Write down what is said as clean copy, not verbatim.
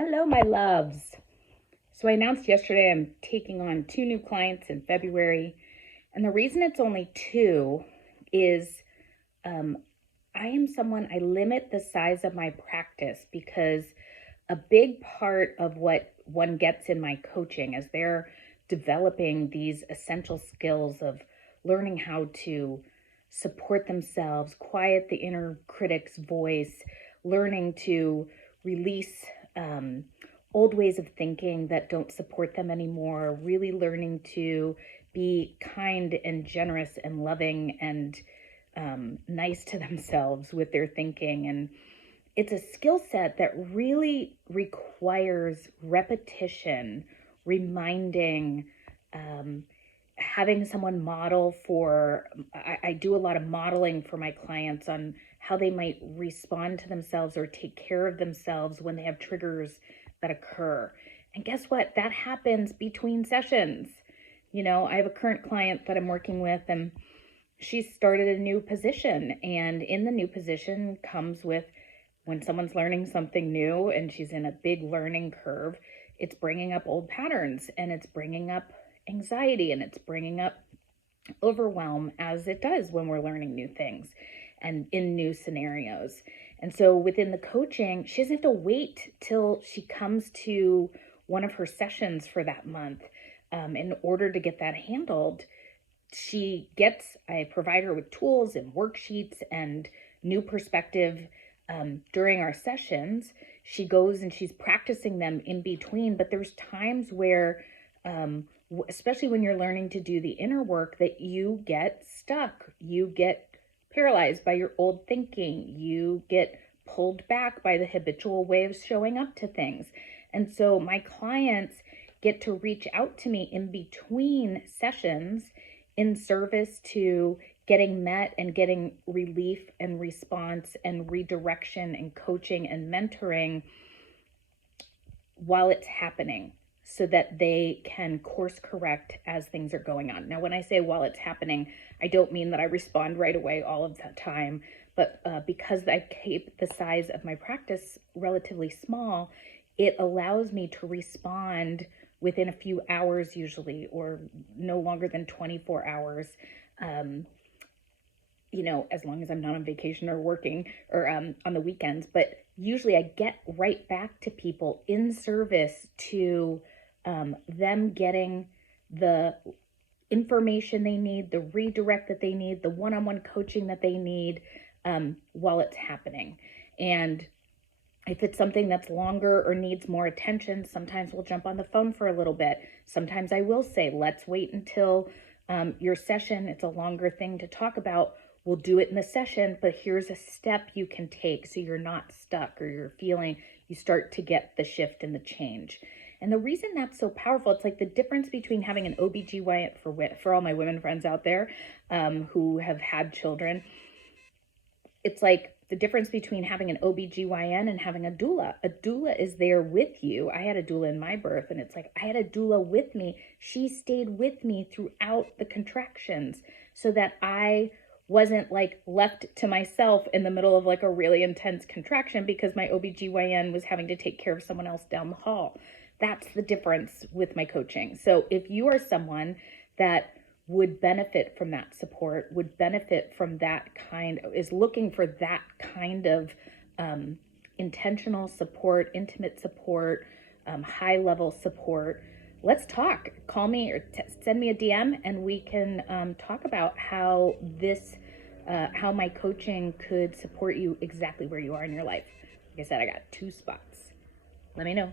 Hello, my loves. So I announced yesterday I'm taking on 2 new clients in February. And the reason it's only two is um, I limit the size of my practice because a big part of what one gets in my coaching is they're developing these essential skills of learning how to support themselves, quiet the inner critic's voice, learning to release um, old ways of thinking that don't support them anymore, really learning to be kind and generous and loving and nice to themselves with their thinking. And it's a skill set that really requires repetition, reminding, um, having someone model for. I do a lot of modeling for my clients on how they might respond to themselves or take care of themselves when they have triggers that occur. And guess what? That happens between sessions. I have a current client that I'm working with, and she started a new position. And in the new position comes with, when someone's learning something new and she's in a big learning curve, it's bringing up old patterns and it's bringing up anxiety and it's bringing up overwhelm, as it does when we're learning new things and in new scenarios. And so within the coaching, she doesn't have to wait till she comes to one of her sessions for that month in order to get that handled. I provide her with tools and worksheets and new perspective during our sessions. She goes and she's practicing them in between, but there's times where, especially when you're learning to do the inner work, that you get stuck, you get paralyzed by your old thinking, you get pulled back by the habitual way of showing up to things. And so my clients get to reach out to me in between sessions in service to getting met and getting relief and response and redirection and coaching and mentoring while it's happening, so that they can course correct as things are going on. Now, when I say while it's happening, I don't mean that I respond right away all of the time, but because I keep the size of my practice relatively small, it allows me to respond within a few hours usually, or no longer than 24 hours. As long as I'm not on vacation or working or on the weekends. But usually I get right back to people in service to them getting the information they need, the redirect that they need, the one-on-one coaching that they need while it's happening. And if it's something that's longer or needs more attention, sometimes we'll jump on the phone for a little bit. Sometimes I will say, let's wait until your session. It's a longer thing to talk about. We'll do it in the session, but here's a step you can take so you're not stuck, or you start to get the shift and the change. And the reason that's so powerful, it's like the difference between having an OBGYN, for all my women friends out there who have had children. It's like the difference between having an OBGYN and having a doula. A doula is there with you. I had a doula in my birth, and it's like I had a doula with me. She stayed with me throughout the contractions so that I wasn't like left to myself in the middle of like a really intense contraction because my OBGYN was having to take care of someone else down the hall. That's the difference with my coaching. So if you are someone that would benefit from that support, would benefit from is looking for that kind of intentional support, intimate support, high level support, let's talk. Call me or send me a DM, and we can talk about how my coaching could support you exactly where you are in your life. Like I said, I got 2 spots. Let me know.